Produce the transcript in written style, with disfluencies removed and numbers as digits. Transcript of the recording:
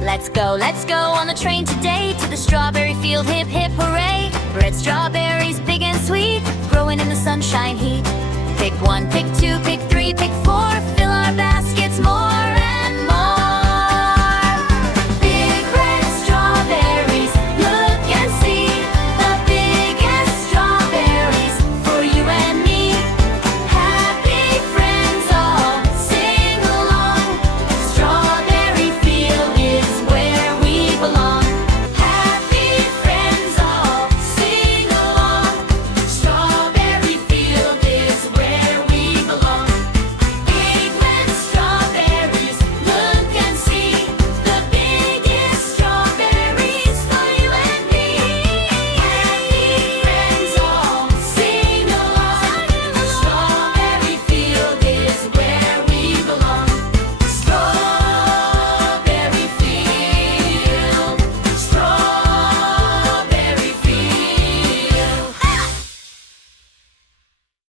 Let's go on the train today to the strawberry field, hip hip hooray. Red strawberries, big and sweet, growing in the sunshine heat. Pick one, pick two, pick three, pick four, fill